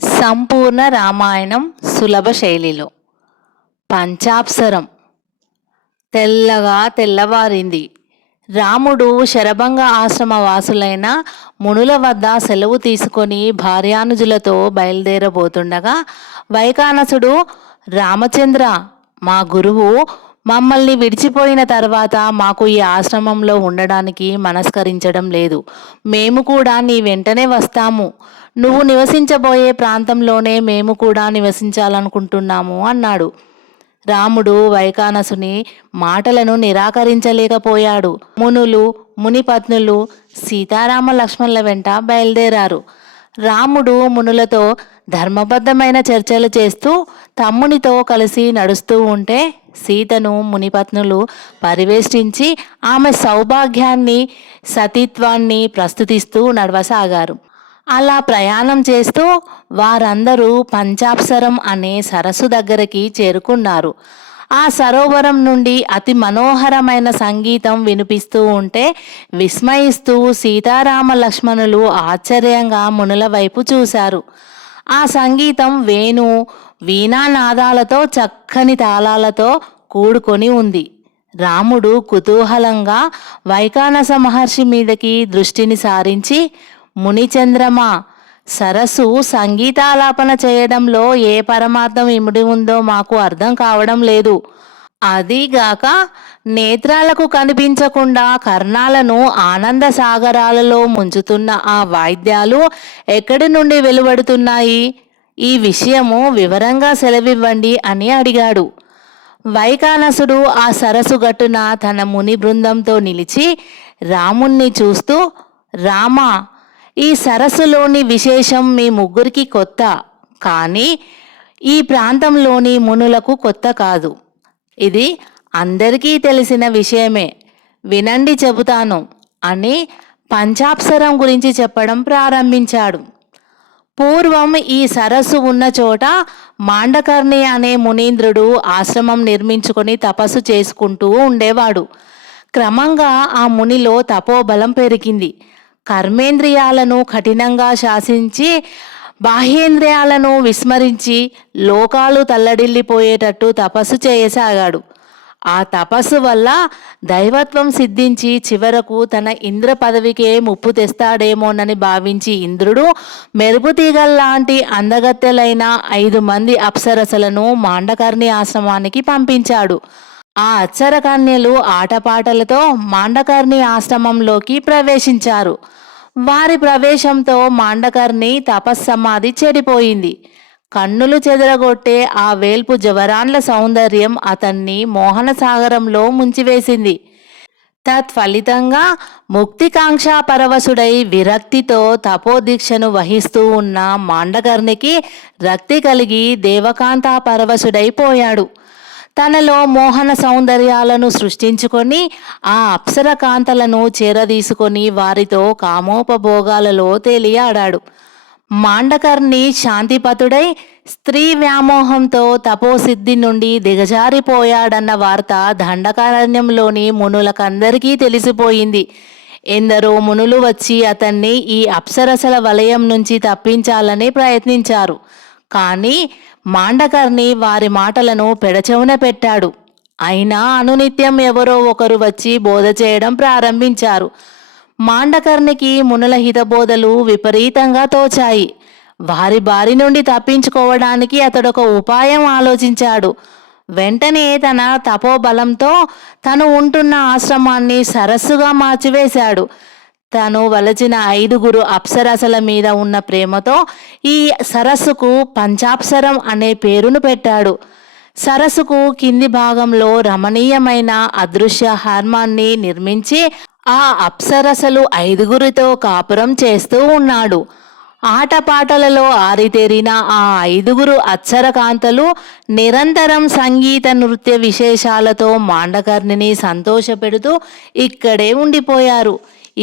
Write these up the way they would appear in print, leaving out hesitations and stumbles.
సంపూర్ణ రామాయణం సులభ శైలిలో. పంచాప్సరం. తెల్లగా తెల్లవారింది. రాముడు శరభంగ ఆశ్రమ వాసులైన మునుల వద్ద సెలవు తీసుకొని భార్యానుజులతో బయలుదేరబోతుండగా వైకానసుడు, రామచంద్ర, మా గురువు మమ్మల్ని విడిచిపోయిన తర్వాత మాకు ఈ ఆశ్రమంలో ఉండడానికి మనస్కరించడం లేదు. మేము కూడా నీ వెంటనే వస్తాము. నువ్వు నివసించబోయే ప్రాంతంలోనే మేము కూడా నివసించాలనుకుంటున్నాము అన్నాడు. రాముడు వైకానసుని మాటలను నిరాకరించలేకపోయాడు. మునులు, మునిపత్నులు సీతారామ లక్ష్మణుల వెంట బయలుదేరారు. రాముడు మునులతో ధర్మబద్ధమైన చర్చలు చేస్తూ తమ్మునితో కలిసి నడుస్తూ ఉంటే సీతను మునిపత్నులు పరివేష్టించి ఆమె సౌభాగ్యాన్ని, సతీత్వాన్ని ప్రస్తుతిస్తూ నడవసాగారు. అలా ప్రయాణం చేస్తూ వారందరూ పంచాప్సరం అనే సరస్సు దగ్గరికి చేరుకున్నారు. ఆ సరోవరం నుండి అతి మనోహరమైన సంగీతం వినిపిస్తూ ఉంటే విస్మయిస్తూ సీతారామ లక్ష్మణులు ఆశ్చర్యంగా మునుల వైపు చూశారు. ఆ సంగీతం వేణు, వీణానాదాలతో, చక్కని తాళాలతో కూడుకొని ఉంది. రాముడు కుతూహలంగా వైకానస మహర్షి మీదకి దృష్టిని సారించి, మునిచంద్రమా, సరస్సు సంగీతాలాపన చేయడంలో ఏ పరమార్థం ఇమిడి ఉందో మాకు అర్థం కావడం లేదు. అదీగాక నేత్రాలకు కనిపించకుండా కర్ణాలను ఆనంద సాగరాలలో ముంచుతున్న ఆ వాయిద్యాలు ఎక్కడి నుండి వెలువడుతున్నాయి? ఈ విషయము వివరంగా సెలవివ్వండి అని అడిగాడు. వైకానసుడు ఆ సరస్సు గట్టున తన ముని బృందంతో నిలిచి రాముణ్ణి చూస్తూ, రామా, ఈ సరస్సులోని విశేషం మీ ముగ్గురికి కొత్త, కానీ ఈ ప్రాంతంలోని మునులకు కొత్త కాదు. ఇది అందరికీ తెలిసిన విషయమే. వినండి, చెబుతాను అని పంచాప్సరం గురించి చెప్పడం ప్రారంభించాడు. పూర్వం ఈ సరస్సు ఉన్న చోట మాండకర్ణి అనే మునీంద్రుడు ఆశ్రమం నిర్మించుకొని తపస్సు చేసుకుంటూ ఉండేవాడు. క్రమంగా ఆ మునిలో తపోబలం పెరిగింది. కర్మేంద్రియాలను కఠినంగా శాసించి బాహ్యేంద్రియాలను విస్మరించి లోకాలు తల్లడిల్లిపోయేటట్టు తపస్సు చేయసాగాడు. ఆ తపస్సు వల్ల దైవత్వం సిద్ధించి చివరకు తన ఇంద్ర పదవికే ముప్పు తెస్తాడేమోనని భావించి ఇంద్రుడు మెరుపుతీగల్లాంటి అందగత్తెలైన 5 మంది అప్సరసలను మాండకర్ణి ఆశ్రమానికి పంపించాడు. ఆ అప్సరకన్యలు ఆటపాటలతో మాండకర్ణి ఆశ్రమంలోకి ప్రవేశించారు. వారి ప్రవేశంతో మాండకర్ణి తపస్సమాధి చెడిపోయింది. కన్నులు చెదరగొట్టే ఆ వేల్పు జవరాన్ల సౌందర్యం అతన్ని మోహన సాగరంలో ముంచివేసింది. తత్ఫలితంగా ముక్తికాంక్షా పరవశుడై విరక్తితో తపోదీక్షను వహిస్తూ ఉన్న మాండకర్ణికి రక్తి కలిగి దేవకాంతా పరవశుడైపోయాడు. తనలో మోహన సౌందర్యాలను సృష్టించుకొని ఆ అప్సర కాంతలను చేరదీసుకొని వారితో కామోపభోగాలలో తేలియాడాడు. మాండకర్ణి శాంతిపతుడై స్త్రీ వ్యామోహంతో తపోసిద్ధి నుండి దిగజారిపోయాడన్న వార్త దండకారణ్యంలోని మునులకందరికీ తెలిసిపోయింది. ఎందరో మునులు వచ్చి అతన్ని ఈ అప్సరసల వలయం నుంచి తప్పించాలని ప్రయత్నించారు. కానీ మాండకర్ణి వారి మాటలను పెడచెవున పెట్టాడు. అయినా అనునిత్యం ఎవరో ఒకరు వచ్చి బోధ చేయడం ప్రారంభించారు. మాండకర్ణికి మునుల హితబోధలు విపరీతంగా తోచాయి. వారి బారి నుండి తప్పించుకోవడానికి అతడొక ఉపాయం ఆలోచించాడు. వెంటనే తన తపోబలంతో తను ఉంటున్న ఆశ్రమాన్ని సరస్సుగా మార్చివేశాడు. తను వలచిన 5 అప్సరసల మీద ఉన్న ప్రేమతో ఈ సరస్సుకు పంచాప్సరం అనే పేరును పెట్టాడు. సరస్సుకు కింది భాగంలో రమణీయమైన అదృశ్య హార్మాన్ని నిర్మించి ఆ అప్సరసలు 5తో కాపురం చేస్తూ ఉన్నాడు. ఆటపాటలలో ఆరితేరిన ఆ 5 అప్సరకాంతలు నిరంతరం సంగీత నృత్య విశేషాలతో మాండకర్ణిని సంతోషపెడుతూ ఇక్కడే ఉండిపోయారు.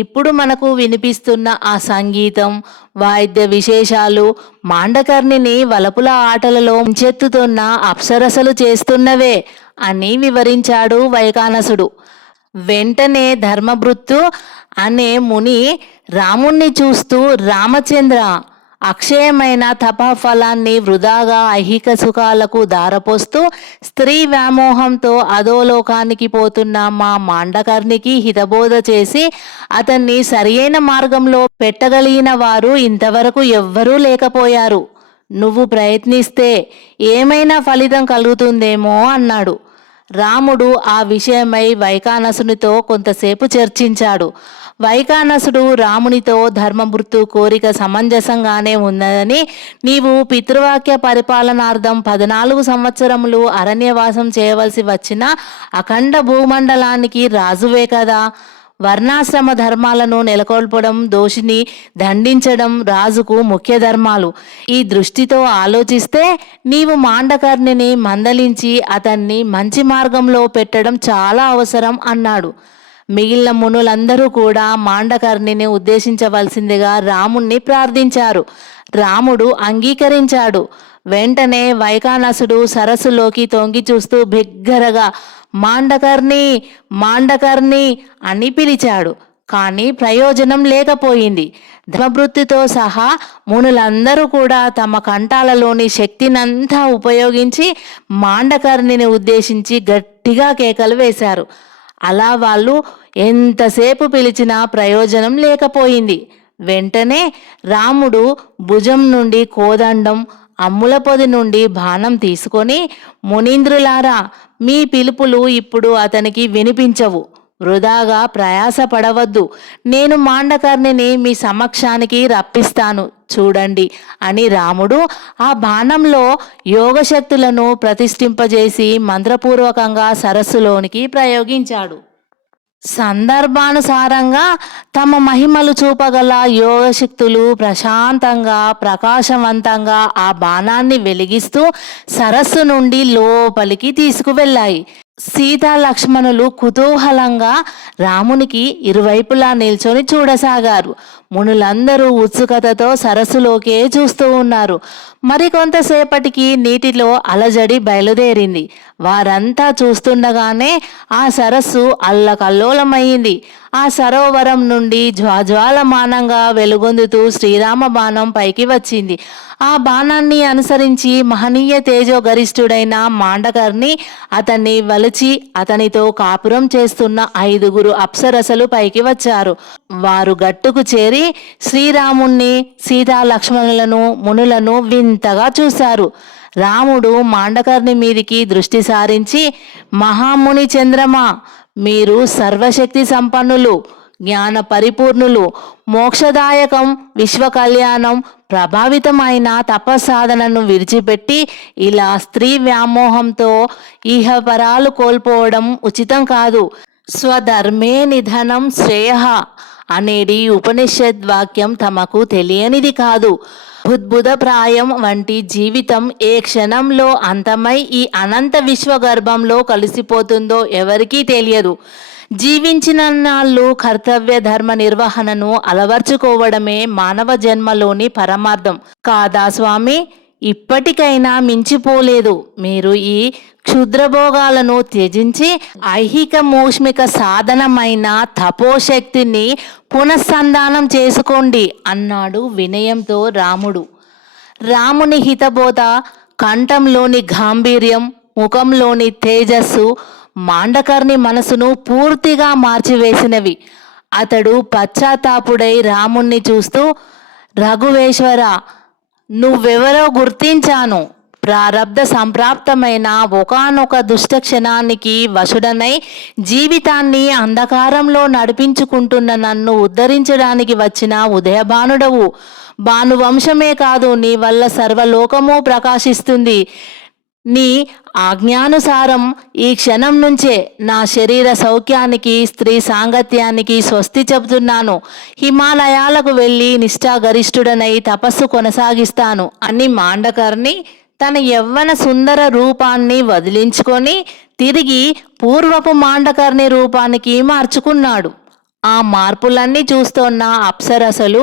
ఇప్పుడు మనకు వినిపిస్తున్న ఆ సంగీతం, వాయిద్య విశేషాలు మాండకర్ణిని వలపుల ఆటలలో ముంచెత్తుతున్న అప్సరసలు చేస్తున్నవే అని వివరించాడు వైకానసుడు. వెంటనే ధర్మభృత్తు అనే ముని రాముణ్ణి చూస్తూ, రామచంద్ర, అక్షయమైన తపఫలాన్ని వృధాగా ఐహిక సుఖాలకు దారపోస్తూ స్త్రీ వ్యామోహంతో అధోలోకానికి పోతున్న మా మాండకర్ణికి హితబోధ చేసి అతన్ని సరియైన మార్గంలో పెట్టగలిగిన వారు ఇంతవరకు ఎవ్వరూ లేకపోయారు. నువ్వు ప్రయత్నిస్తే ఏమైనా ఫలితం కలుగుతుందేమో అన్నాడు. రాముడు ఆ విషయమై వైకానసునితో కొంతసేపు చర్చించాడు. వైకానసుడు రామునితో ధర్మమృత్తు కోరిక సమంజసంగానే ఉన్నదని, నీవు పితృవాక్య పరిపాలనార్థం 14 సంవత్సరములు అరణ్యవాసం చేయవలసి వచ్చిన అఖండ భూమండలానికి రాజువే కదా. వర్ణాశ్రమ ధర్మాలను నెలకొల్పడం, దోషిని దండించడం రాజుకు ముఖ్య ధర్మాలు. ఈ దృష్టితో ఆలోచిస్తే నీవు మాండకర్ణిని మందలించి అతన్ని మంచి మార్గంలో పెట్టడం చాలా అవసరం అన్నాడు. మిగిలిన మునులందరూ కూడా మాండకర్ణిని ఉద్దేశించవలసిందిగా రాముణ్ణి ప్రార్థించారు. రాముడు అంగీకరించాడు. వెంటనే వైకానసుడు సరస్సులోకి తొంగి చూస్తూ బిగ్గరగా మాండకర్ణి మాండకర్ణి అని పిలిచాడు. కానీ ప్రయోజనం లేకపోయింది. ధర్మవృత్తితో సహా మునులందరూ కూడా తమ కంఠాలలోని శక్తినంతా ఉపయోగించి మాండకర్ణిని ఉద్దేశించి గట్టిగా కేకలు వేశారు. అలా వాళ్ళు ఎంతసేపు పిలిచినా ప్రయోజనం లేకపోయింది. వెంటనే రాముడు భుజం నుండి కోదండం, అమ్ముల పొది నుండి బాణం తీసుకొని, మునీంద్రులారా, మీ పిలుపులు ఇప్పుడు అతనికి వినిపించవు. వృధాగా ప్రయాసపడవద్దు. నేను మాండకర్ణిని మీ సమక్షానికి రప్పిస్తాను చూడండి అని రాముడు ఆ బాణంలో యోగశక్తులను ప్రతిష్ఠింపజేసి మంత్రపూర్వకంగా సరస్సులోనికి ప్రయోగించాడు. సందర్భానుసారంగా తమ మహిమలు చూపగల యోగశక్తులు ప్రశాంతంగా ప్రకాశవంతంగా ఆ బాణాన్ని వెలిగిస్తూ సరస్సు నుండి లోపలికి తీసుకువెళ్ళాయి. సీతా లక్ష్మణులు కుతూహలంగా రామునికి ఇరువైపులా నిల్చొని చూడసాగారు. మునులందరూ ఉత్సుకతతో సరస్సులోకే చూస్తూ ఉన్నారు. మరికొంతసేపటికి నీటిలో అలజడి బయలుదేరింది. వారంతా చూస్తుండగానే ఆ సరస్సు అల్లకల్లోలమైంది. ఆ సరోవరం నుండి జ్వాజ్వాలమానంగా వెలుగొందుతూ శ్రీరామ బాణం పైకి వచ్చింది. ఆ బాణాన్ని అనుసరించి మహనీయ తేజోగరిష్ఠుడైన మాండకర్ణి అతన్ని వలిచి అతనితో కాపురం చేస్తున్న 5 అప్సరసలు పైకి వచ్చారు. వారు గట్టుకు చేరి శ్రీరాముణ్ణి, సీతా లక్ష్మణులను, మునులను వింతగా చూశారు. రాముడు మాండకర్ణి మీదికి దృష్టి సారించి, మహాముని చంద్రమా, మీరు సర్వశక్తి సంపన్నులు, జ్ఞాన పరిపూర్ణులు, మోక్షదాయకం, విశ్వ కళ్యాణం ప్రభావితమైన తపస్సాధనను విడిచిపెట్టి ఇలా స్త్రీ వ్యామోహంతో ఇహపరాలు కోల్పోవడం ఉచితం కాదు. స్వధర్మే నిధనం శ్రేయ అనేది ఉపనిషద్ వాక్యం తమకు తెలియనిది కాదు. బుద్బుధప్రాయం వంటి జీవితం ఏ క్షణంలో అంతమై ఈ అనంత విశ్వగర్భంలో కలిసిపోతుందో ఎవరికీ తెలియదు. జీవించిన నాళ్ళు కర్తవ్య ధర్మ నిర్వహణను అలవర్చుకోవడమే మానవ జన్మలోని పరమార్థం కాదా స్వామి? ఇప్పటికైనా మించిపోలేదు. మీరు ఈ క్షుద్రభోగాలను త్యజించి ఐహిక మూష్మిక సాధనమైన తపోశక్తిని పునఃసంధానం చేసుకోండి అన్నాడు వినయంతో రాముడు. రాముని హితబోధ, కంఠంలోని గాంభీర్యం, ముఖంలోని తేజస్సు మాండకర్ణి మనసును పూర్తిగా మార్చివేసినవి. అతడు పశ్చాత్తాపుడై రాముణ్ణి చూస్తూ, రఘువేశ్వర, నువ్వెవరో గుర్తించాను. ప్రారబ్ధ సంప్రాప్తమైన ఒకానొక దుష్ట క్షణానికి వశుడనై జీవితాన్ని అంధకారంలో నడిపించుకుంటున్న నన్ను ఉద్ధరించడానికి వచ్చిన ఉదయభానుడవు. భానువంశమే కాదు, నీ వల్ల సర్వలోకము ప్రకాశిస్తుంది. నీ ఆజ్ఞానుసారం ఈ క్షణం నుంచే నా శరీర సౌఖ్యానికి, స్త్రీ సాంగత్యానికి స్వస్తి చెబుతున్నాను. హిమాలయాలకు వెళ్ళి నిష్ఠాగరిష్ఠుడనై తపస్సు కొనసాగిస్తాను అని మాండకర్ణి తన యవ్వన సుందర రూపాన్ని వదిలించుకొని తిరిగి పూర్వపు మాండకర్ణి రూపానికి మార్చుకున్నాడు. ఆ మార్పులన్నీ చూస్తున్న అప్సరసలు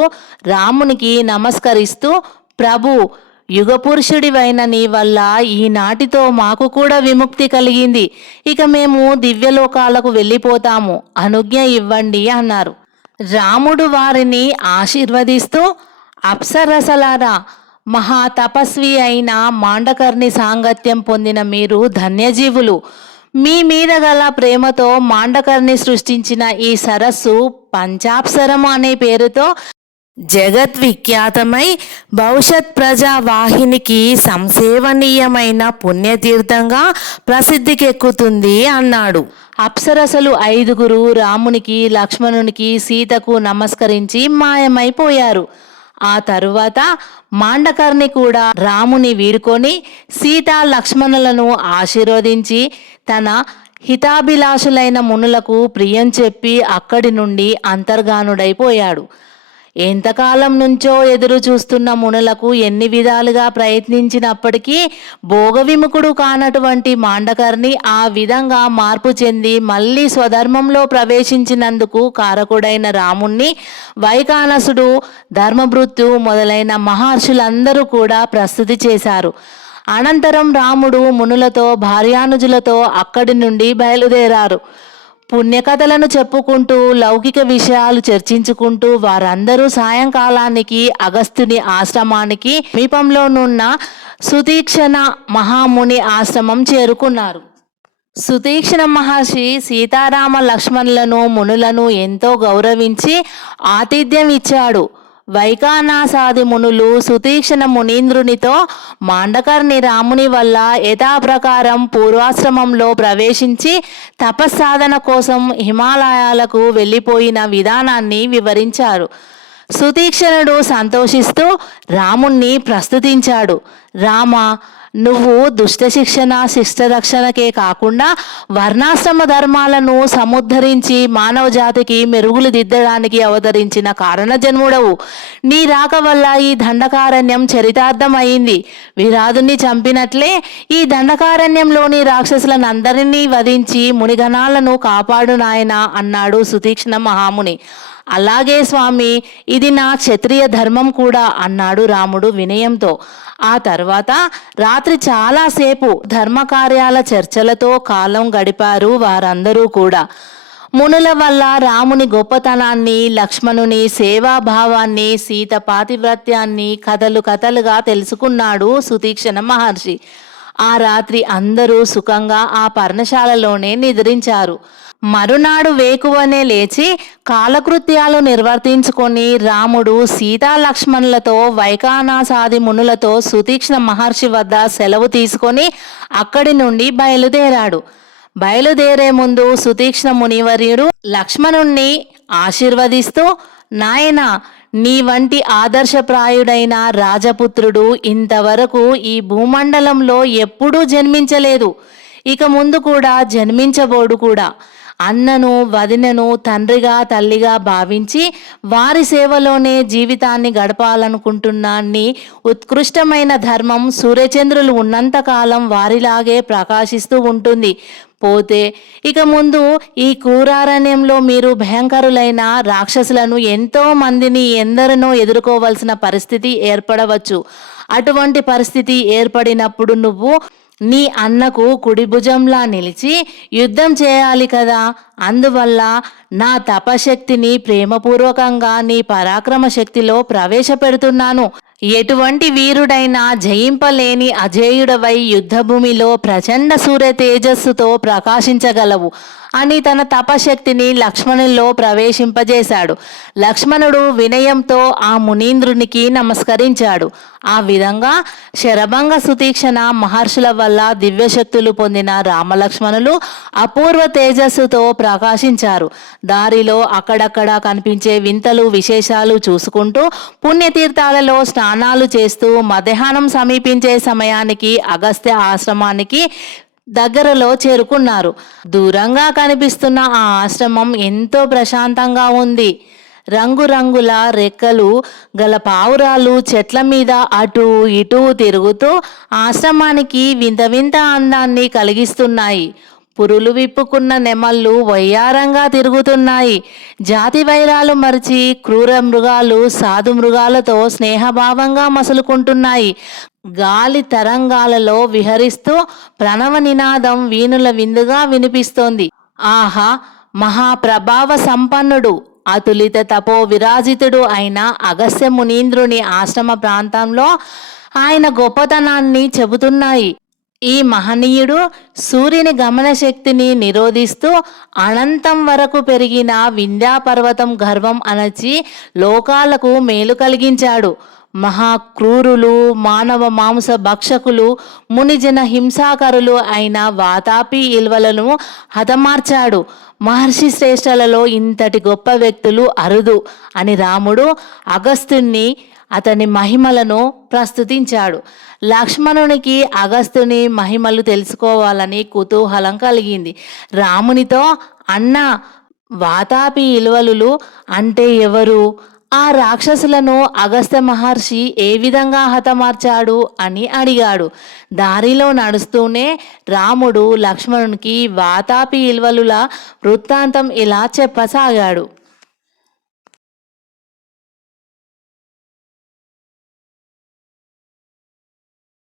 రామునికి నమస్కరిస్తూ, ప్రభు, యుగపురుషుడివైన నీ వల్ల ఈనాటితో మాకు కూడా విముక్తి కలిగింది. ఇక మేము దివ్యలోకాలకు వెళ్ళిపోతాము, అనుజ్ఞ ఇవ్వండి అన్నారు. రాముడు వారిని ఆశీర్వదిస్తూ, అప్సరసలారా, మహా తపస్వి అయిన మాండకర్ణి సాంగత్యం పొందిన మీరు ధన్యజీవులు. మీ మీద గల ప్రేమతో మాండకర్ణి సృష్టించిన ఈ సరస్సు పంచాప్సరం అనే పేరుతో జగద్విఖ్యాతమై భవిష్యత్ ప్రజా వాహినికి సంసేవనీయమైన పుణ్యతీర్థంగా ప్రసిద్ధికెక్కుతుంది అన్నాడు. అప్సరసలు 5 రామునికి, లక్ష్మణునికి, సీతకు నమస్కరించి మాయమైపోయారు. ఆ తరువాత మాండకర్ణి కూడా రాముని వీడుకొని సీతా లక్ష్మణులను ఆశీర్వదించి తన హితాభిలాషులైన మునులకు ప్రియం చెప్పి అక్కడి నుండి అంతర్గానుడైపోయాడు. ఎంతకాలం నుంచో ఎదురు చూస్తున్న మునులకు ఎన్ని విధాలుగా ప్రయత్నించినప్పటికీ భోగవిముఖుడు కానటువంటి మాండకర్ణి ఆ విధంగా మార్పు చెంది మళ్ళీ స్వధర్మంలో ప్రవేశించినందుకు కారకుడైన రాముణ్ణి వైకానసుడు, ధర్మభృత్తు మొదలైన మహర్షులందరూ కూడా ప్రస్తుతి చేశారు. అనంతరం రాముడు మునులతో, భార్యానుజులతో అక్కడి నుండి బయలుదేరారు. పుణ్యకథలను చెప్పుకుంటూ, లౌకిక విషయాలు చర్చించుకుంటూ వారందరూ సాయంకాలానికి అగస్త్యుని ఆశ్రమానికి సమీపంలోనున్న సుతీక్షణ మహాముని ఆశ్రమం చేరుకున్నారు. సుతీక్షణ మహర్షి సీతారామ లక్ష్మణులను, మునులను ఎంతో గౌరవించి ఆతిథ్యం ఇచ్చాడు. వైకానాసాది మునులు సుతీక్షణ మునీంద్రునితో మాండకర్ణి రాముని వల్ల యథాప్రకారం పూర్వాశ్రమంలో ప్రవేశించి తపస్సాధన కోసం హిమాలయాలకు వెళ్ళిపోయిన విధానాన్ని వివరించారు. సుతీక్షణుడు సంతోషిస్తూ రాముణ్ణి ప్రస్తుతించాడు. రామ, నువ్వు దుష్ట శిక్షణ, శిష్టరక్షణకే కాకుండా వర్ణాశ్రమ ధర్మాలను సముద్ధరించి మానవ జాతికి మెరుగులు దిద్దడానికి అవతరించిన కారణజన్ముడవు. నీ రాక వల్ల ఈ దండకారణ్యం చరితార్థమైంది. విరాధుని చంపినట్లే ఈ దండకారణ్యంలోని రాక్షసులనందరినీ వధించి మునిగణాలను కాపాడు నాయనా అన్నాడు సుతీక్ష్ణ మహాముని. అలాగే స్వామి, ఇది నా క్షత్రియ ధర్మం కూడా అన్నాడు రాముడు వినయంతో. ఆ తర్వాత రాత్రి చాలాసేపు ధర్మకార్యాల చర్చలతో కాలం గడిపారు వారందరూ కూడా. మునుల వల్ల రాముని గొప్పతనాన్ని, లక్ష్మణుని సేవాభావాన్ని, సీత పాతివ్రత్యాన్ని కథలుగా తెలుసుకున్నాడు సుతీక్షణ మహర్షి. ఆ రాత్రి అందరూ సుఖంగా ఆ పర్ణశాలలోనే నిద్రించారు. మరునాడు వేకువనే లేచి కాలకృత్యాలు నిర్వర్తించుకొని రాముడు సీతా లక్ష్మణులతో, వైకానాసాది మునులతో సుతీక్ష్ణ మహర్షి వద్ద సెలవు తీసుకొని అక్కడి నుండి బయలుదేరాడు. బయలుదేరే ముందు సుతీక్ష్ణ మునివర్యుడు లక్ష్మణుణ్ణి ఆశీర్వదిస్తూ, నాయనా, నీ వంటి ఆదర్శప్రాయుడైన రాజపుత్రుడు ఇంతవరకు ఈ భూమండలంలో ఎప్పుడూ జన్మించలేదు, ఇక ముందు కూడా జన్మించబోడు కూడా. అన్నను, వదినను తండ్రిగా, తల్లిగా భావించి వారి సేవలోనే జీవితాన్ని గడపాలనుకుంటున్న నీ ఉత్కృష్టమైన ధర్మం సూర్యచంద్రులు ఉన్నంతకాలం వారిలాగే ప్రకాశిస్తూ ఉంటుంది. పోతే ఇక ముందు ఈ క్రూరారణ్యంలో మీరు భయంకరులైన రాక్షసులను ఎంతో మందిని, ఎందరినో ఎదుర్కోవలసిన పరిస్థితి ఏర్పడవచ్చు. అటువంటి పరిస్థితి ఏర్పడినప్పుడు నువ్వు నీ అన్నకు కుడి భుజంలా నిలిచి యుద్ధం చేయాలి కదా. అందువల్ల నా తపశక్తిని ప్రేమపూర్వకంగా నీ పరాక్రమ శక్తిలో ప్రవేశపెడుతున్నాను. ఎటువంటి వీరుడైనా జయింపలేని అజేయుడవై యుద్ధభూమిలో ప్రచండ సూర్య తేజస్సుతో ప్రకాశించగలవు అని తన తపశక్తిని లక్ష్మణుల్లో ప్రవేశింపజేశాడు. లక్ష్మణుడు వినయంతో ఆ మునీంద్రునికి నమస్కరించాడు. ఆ విధంగా శరభంగ, సుతీక్షణ మహర్షుల వల్ల దివ్యశక్తులు పొందిన రామలక్ష్మణులు అపూర్వ తేజస్సుతో ప్రకాశించారు. దారిలో అక్కడక్కడ కనిపించే వింతలు, విశేషాలు చూసుకుంటూ పుణ్యతీర్థాలలో స్నానాలు చేస్తూ మధ్యాహ్నం సమీపించే సమయానికి అగస్త్య ఆశ్రమానికి దగ్గరలో చేరుకున్నారు. దూరంగా కనిపిస్తున్న ఆ ఆశ్రమం ఎంతో ప్రశాంతంగా ఉంది. రంగురంగుల రెక్కలు గల పావురాలు చెట్ల మీద అటూ ఇటూ తిరుగుతూ ఆశ్రమానికి వింత వింత అందాన్ని కలిగిస్తున్నాయి. పురులు విప్పుకున్న నెమళ్ళు వయ్యారంగా తిరుగుతున్నాయి. జాతి వైరాలు మరిచి క్రూర మృగాలు సాధు మృగాలతో స్నేహభావంగా మసులుకుంటున్నాయి. గాలి తరంగాలలో విహరిస్తూ ప్రణవ నినాదం వీణుల విందుగా వినిపిస్తోంది. ఆహా, మహాప్రభావ సంపన్నుడు, అతులిత తపో విరాజితుడు అయిన అగస్త్య మునీంద్రుని ఆశ్రమ ప్రాంతంలో ఆయన గొప్పతనాన్ని చెబుతున్నాయి. ఈ మహనీయుడు సూర్యుని గమన శక్తిని నిరోధిస్తూ అనంతం వరకు పెరిగిన వింధ్యాపర్వతం గర్వం అణచి లోకాలకు మేలు కలిగించాడు. మహాక్రూరులు, మానవ మాంస భక్షకులు, మునిజన హింసాకరులు అయిన వాతాపి ఇల్వలను హతమార్చాడు. మహర్షి శ్రేష్ఠలలో ఇంతటి గొప్ప వ్యక్తులు అరుదు అని రాముడు అగస్త్యుని అతని మహిమలను ప్రస్తుతించాడు. లక్ష్మణునికి అగస్త్యుని మహిమలు తెలుసుకోవాలని కుతూహలం కలిగింది. రామునితో, అన్న, వాతాపి ఇల్వలులు అంటే ఎవరు? ఆ రాక్షసులను అగస్త్య మహర్షి ఏ విధంగా హతమార్చాడు అని అడిగాడు. దారిలో నడుస్తూనే రాముడు లక్ష్మణునికి వాతాపి ఇల్వలుల వృత్తాంతం ఇలా చెప్పసాగాడు.